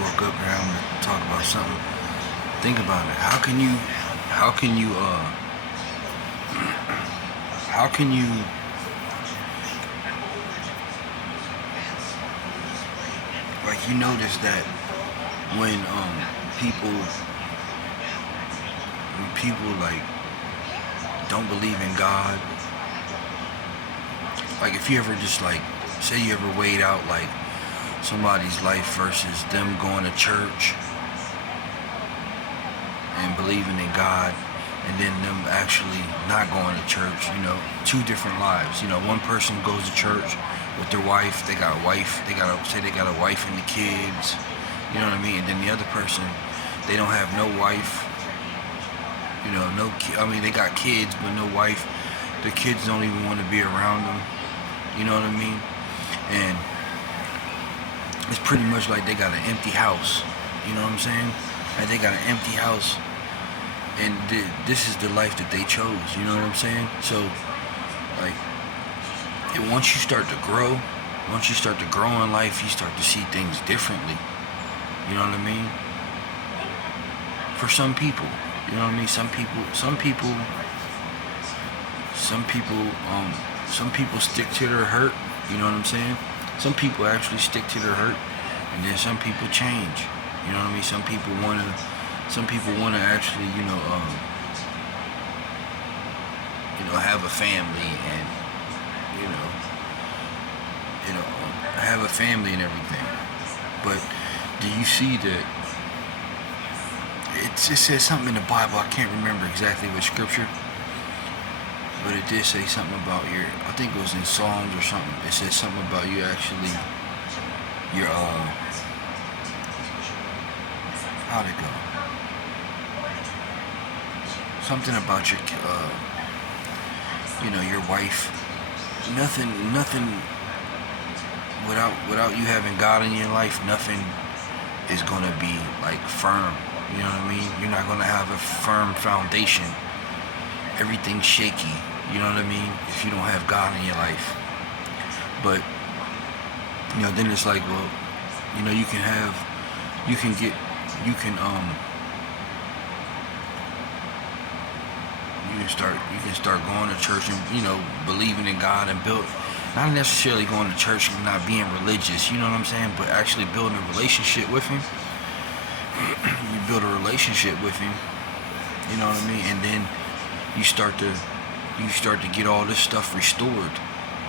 woke up and I'm gonna talk about something. Think about it. How can you, how can you, like, you notice that when, people, when people, like, don't believe in God, like, if you ever just, like, say you ever weighed out, like, somebody's life versus them going to church and believing in God, and then them actually not going to church, two different lives. One person goes to church with their wife, they got a wife, they got a wife and the kids, you know what I mean? And then the other person, they don't have no wife, they got kids, but no wife. The kids don't even want to be around them, you know what I mean? And it's pretty much like they got an empty house, you know what I'm saying? Like they got an empty house, and this is the life that they chose, you know what I'm saying? So, like, once you start to grow in life, you start to see things differently, you know what I mean? For some people, you know what I mean? Some people stick to their hurt, you know what I'm saying? Some people actually stick to their hurt, and then some people change, you know what I mean? Some people wanna actually, have a family and, have a family and everything. But do you see that it says something in the Bible? I can't remember exactly what scripture, but it did say something about I think it was in Psalms or something. It said something about you actually, how'd it go? Something about your wife. Nothing without you having God in your life, nothing is gonna be like firm. You know what I mean? You're not gonna have a firm foundation. Everything's shaky. You know what I mean? If you don't have God in your life. But then it's like, well, you can start going to church and believing in God and not necessarily going to church and not being religious, you know what I'm saying, but actually building a relationship with him. You build a relationship with him, you know what I mean, and then you start to get all this stuff restored.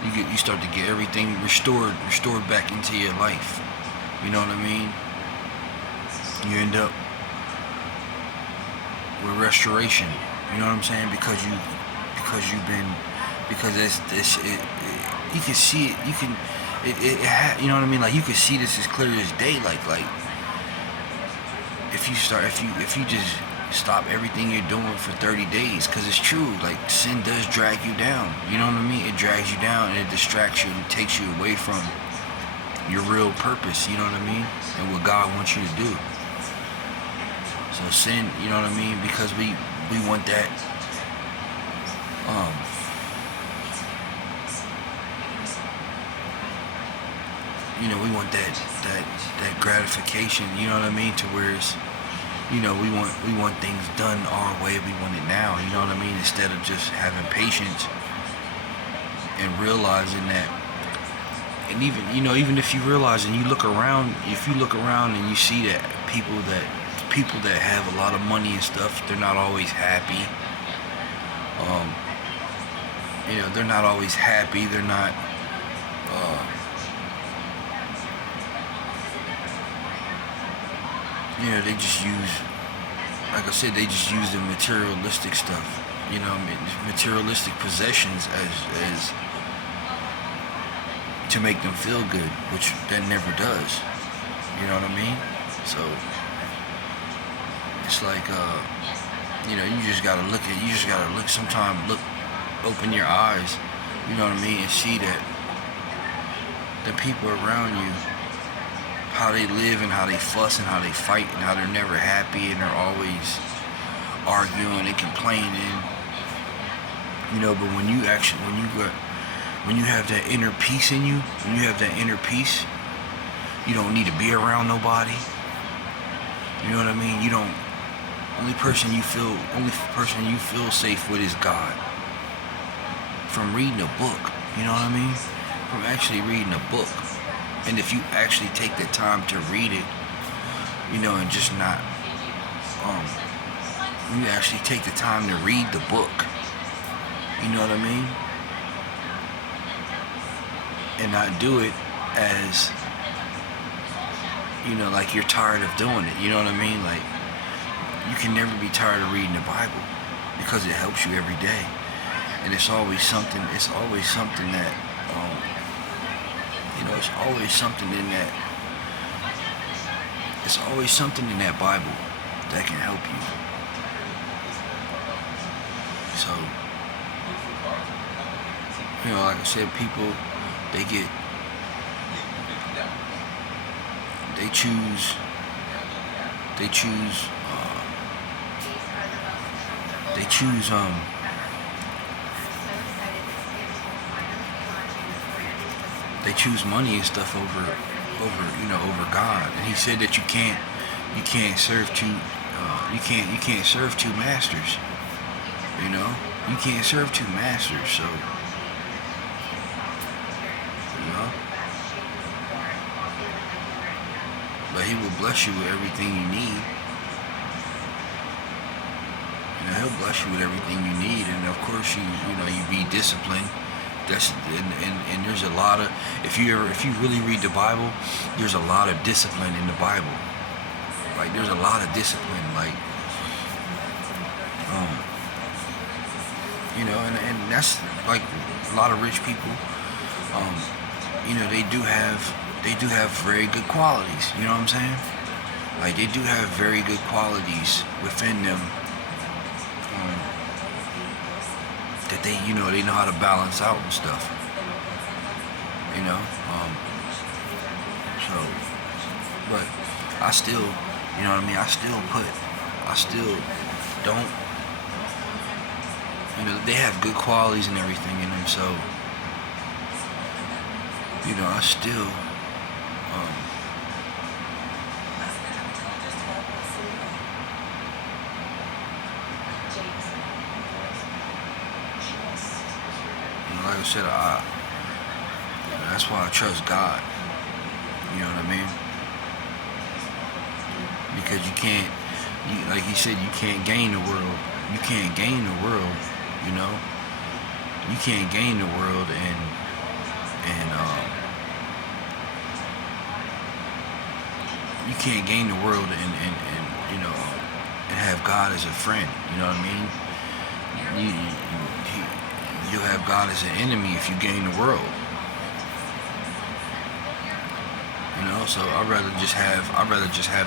You start to get everything restored back into your life. You know what I mean? You end up with restoration. You know what I'm saying? Because you can see it. You know what I mean? Like, you can see this as clear as day. Like if you just stop everything you're doing for 30 days, because it's true. Like, sin does drag you down. You know what I mean? It drags you down and it distracts you and takes you away from your real purpose. You know what I mean? And what God wants you to do. So sin, you know what I mean? Because we want that, we want that gratification, you know what I mean? To where it's, we want things done our way, we want it now, you know what I mean? Instead of just having patience and realizing that, and even if you realize and you look around, and you see that people that have a lot of money and stuff, they're not always happy. They're not always happy. They're not. They just use, like I said, they just use the materialistic stuff. Materialistic possessions as to make them feel good, which that never does. You know what I mean? So it's like, you just gotta open your eyes, you know what I mean, and see that the people around you, how they live and how they fuss and how they fight and how they're never happy and they're always arguing and complaining, but when you have that inner peace in you, you don't need to be around nobody. You know what I mean? You don't. Only person you feel safe with is God. From reading a book, you know what I mean? From actually reading a book. And if you actually take the time to read it, and just not, you actually take the time to read the book, you know what I mean? And not do it as, like you're tired of doing it, you know what I mean? Like, you can never be tired of reading the Bible because it helps you every day. And it's always something that, it's always something in that Bible that can help you. So, like I said, people, they choose money and stuff over God. And he said that you can't serve two masters. You can't serve two masters. So, but he will bless you with everything you need. He'll bless you with everything you need, and of course you be disciplined. And there's a lot of, if you really read the Bible, there's a lot of discipline in the Bible. Like, there's a lot of discipline, like, and that's like a lot of rich people. They do have very good qualities. You know what I'm saying? Like, they do have very good qualities within them. That they know how to balance out and stuff. So, but I still, I still don't, they have good qualities and everything in them, so, I still, like I said, that's why I trust God. You know what I mean? Because like he said, you can't gain the world. You can't gain the world. You can't gain the world and you can't gain the world and have God as a friend. You know what I mean? You'll have God as an enemy if you gain the world. So I'd rather just have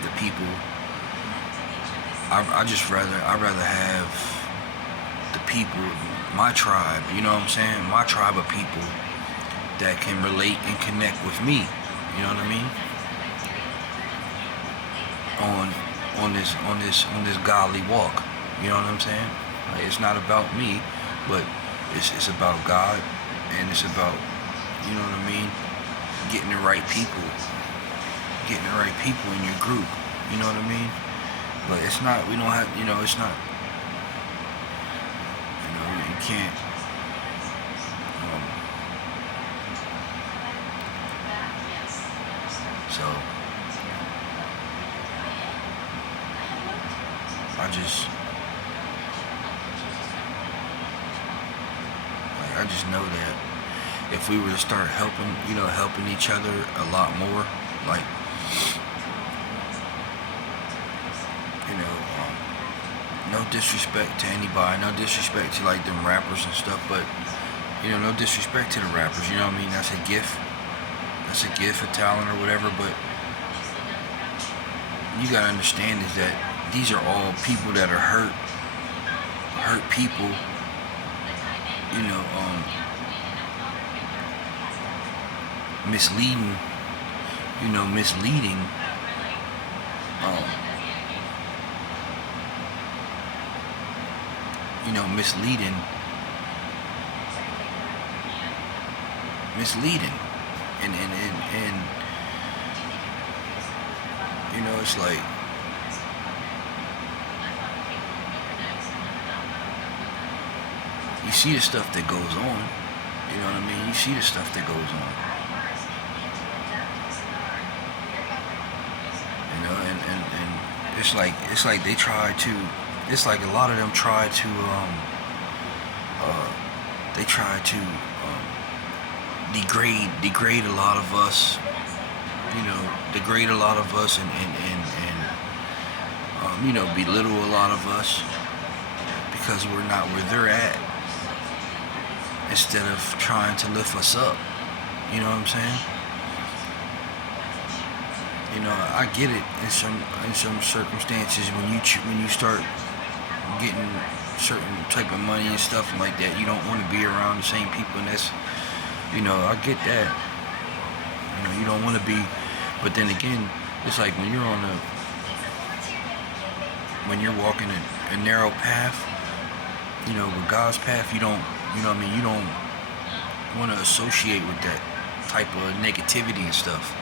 the people. I'd rather have the people, my tribe. You know what I'm saying? My tribe of people that can relate and connect with me. You know what I mean? On this godly walk. You know what I'm saying? Like, it's not about me, but it's about God, and it's about, you know what I mean, getting the right people in your group. You know what I mean? But it's not. We don't have. It's not. You can't. So I just know that if we were to start helping each other a lot more, like, no disrespect to anybody, no disrespect to like them rappers and stuff, but no disrespect to the rappers, you know what I mean? That's a gift, a talent or whatever, but you gotta understand is that these are all people that are hurt people, misleading, misleading, and it's like, You see the stuff that goes on. You know what I mean? You see the stuff that goes on. You know, and it's like they try to. It's like a lot of them try to. They try to degrade a lot of us. You know, degrade a lot of us and you know, belittle a lot of us because we're not where they're at, instead of trying to lift us up. You know what I'm saying? You know, I get it in some circumstances when you start getting certain type of money and stuff like that, you don't want to be around the same people, and that's, you know, I get that. You know, you don't want to be, but then again, it's like when you're walking a narrow path, you know, with God's path, you don't, you know what I mean, you don't want to associate with that type of negativity and stuff.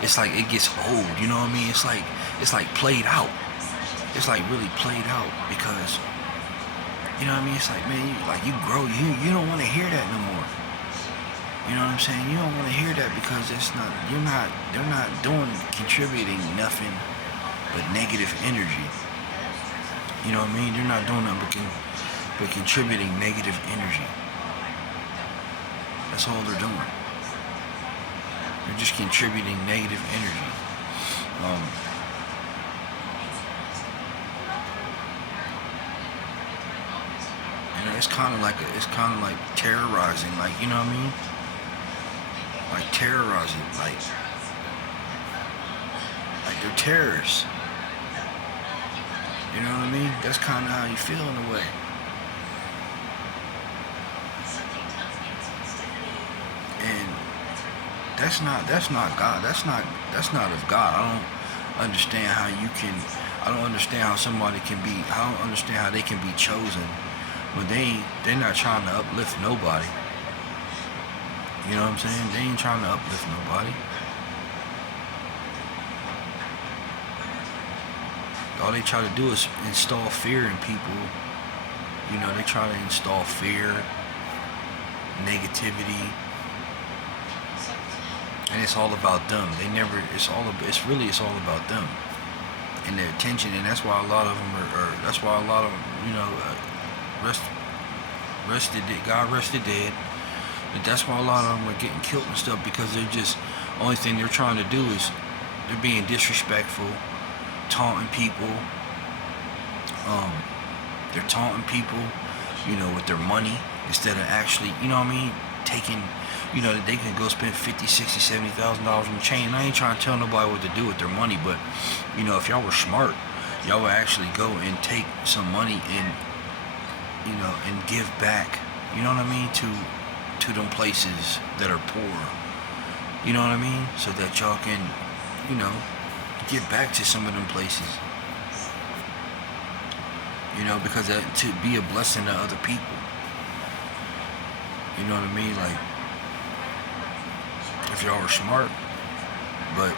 It's like it gets old, you know what I mean? It's like played out. It's like really played out because, you know what I mean? It's like, man, you grow, you don't want to hear that no more. You know what I'm saying? You don't want to hear that because they're not contributing nothing but negative energy. You know what I mean? They're not doing nothing but contributing negative energy. That's all they're doing. They're just contributing negative energy. You know, it's kind of like terrorizing, like, you know what I mean? Like terrorizing, like they're terrorists. You know what I mean? That's kind of how you feel in a way. And that's not God. That's not of God. I don't understand how somebody can be. I don't understand how they can be chosen when they're not trying to uplift nobody. You know what I'm saying? They ain't trying to uplift nobody. All they try to do is install fear in people. You know, they try to install fear, negativity, and it's all about them. It's all about them and their attention, and that's why a lot of them you know, God rested dead. But that's why a lot of them are getting killed and stuff, because they're just, only thing they're trying to do is they're being disrespectful, taunting people. They're taunting people, you know, with their money instead of actually, you know what I mean, taking, you know, they can go spend $50,000, $60,000, $70,000 on a chain. And I ain't trying to tell nobody what to do with their money, but, you know, if y'all were smart, y'all would actually go and take some money and, you know, and give back, you know what I mean, to them places that are poor. You know what I mean? So that y'all can, you know, give back to some of them places. You know, because to be a blessing to other people. You know what I mean? Like, if y'all were smart, but,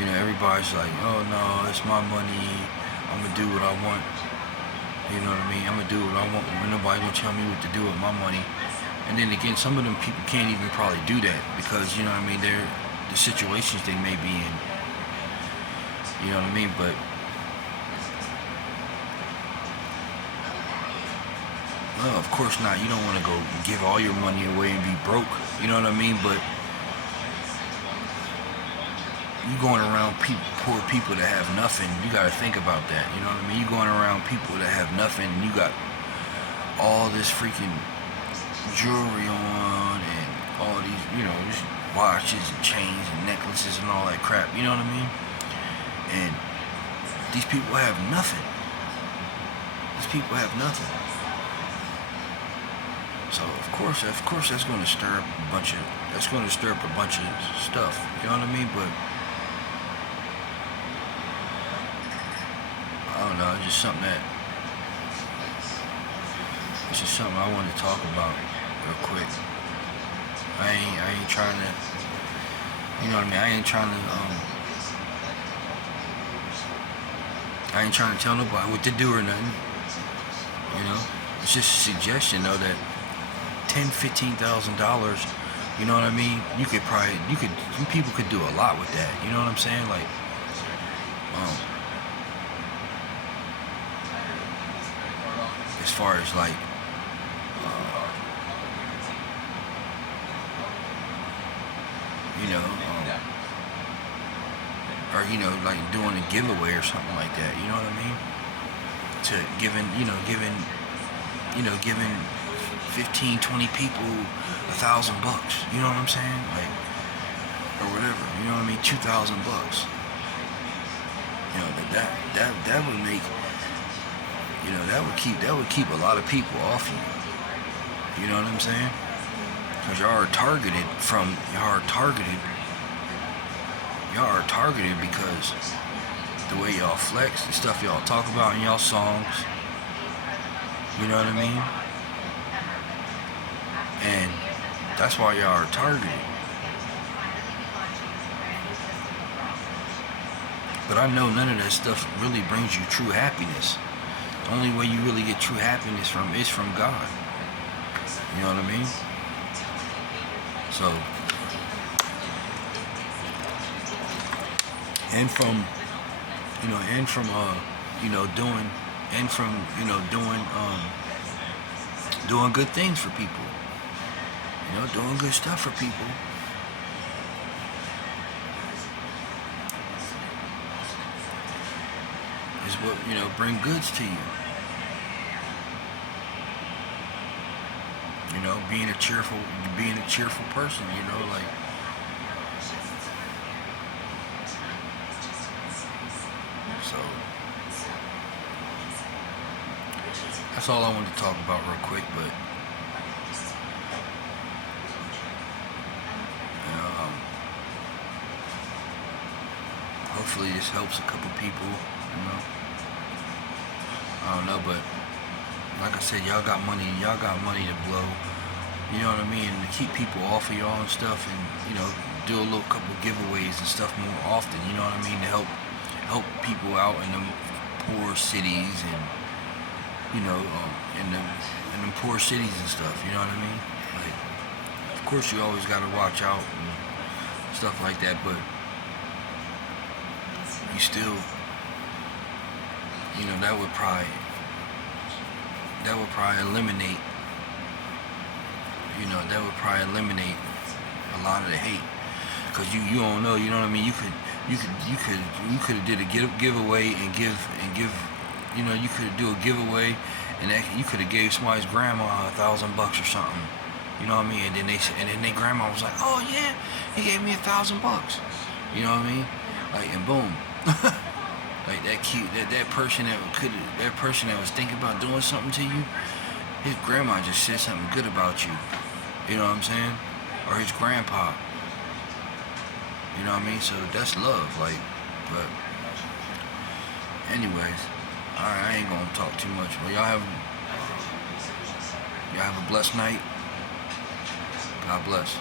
you know, everybody's like, oh no, it's my money, I'm gonna do what I want. You know what I mean? I'm gonna do what I want. Nobody gonna tell me what to do with my money. And then again, some of them people can't even probably do that because, you know what I mean, they're the situations they may be in. You know what I mean? But well, of course not. You don't want to go give all your money away and be broke. You know what I mean? But you going around poor people that have nothing, you got to think about that. You know what I mean? You going around people that have nothing, and you got all this freaking jewelry on and all these, you know, just watches and chains and necklaces and all that crap. You know what I mean? And these people have nothing. These people have nothing. So of course that's going to stir up a bunch of stuff. You know what I mean? But I don't know. It's just something I want to talk about real quick. I ain't trying to, you know what I mean? I ain't trying to tell nobody what to do or nothing. You know, it's just a suggestion though that $10,000-$15,000, you know what I mean? Some people could do a lot with that. You know what I'm saying? Like, as far as like, you know, or like doing a giveaway or something like that. You know what I mean? To giving 15, 20 people $1,000. You know what I'm saying? Like, or whatever. You know what I mean? $2,000. You know that would make, that would keep a lot of people off you. You know what I'm saying? Because y'all are targeted because the way y'all flex, the stuff y'all talk about in y'all songs. You know what I mean? And that's why y'all are targeted. But I know none of that stuff really brings you true happiness. The only way you really get true happiness is from God. You know what I mean? So, doing good things for people. Doing good stuff for people. Is what, bring goods to you. Being a cheerful person, like, so that's all I wanted to talk about real quick, but hopefully this helps a couple people, I don't know, but like I said, y'all got money to blow, you know what I mean, and to keep people off of y'all and stuff, and do a little couple giveaways and stuff more often, you know what I mean, to help people out in them poor cities and in them poor cities and stuff, you know what I mean? Like, of course you always gotta watch out and stuff like that, but you still, that would probably eliminate, a lot of the hate, because you don't know, you know what I mean? You could have did a giveaway and give, you could do a giveaway, and you could have gave somebody's grandma $1,000 or something, you know what I mean? And then their grandma was like, oh yeah, he gave me $1,000, you know what I mean? Like, and boom. Like that person that was thinking about doing something to you, his grandma just said something good about you. You know what I'm saying? Or his grandpa. You know what I mean? So that's love, like. But anyways, alright, I ain't gonna talk too much. But y'all have a blessed night. God bless.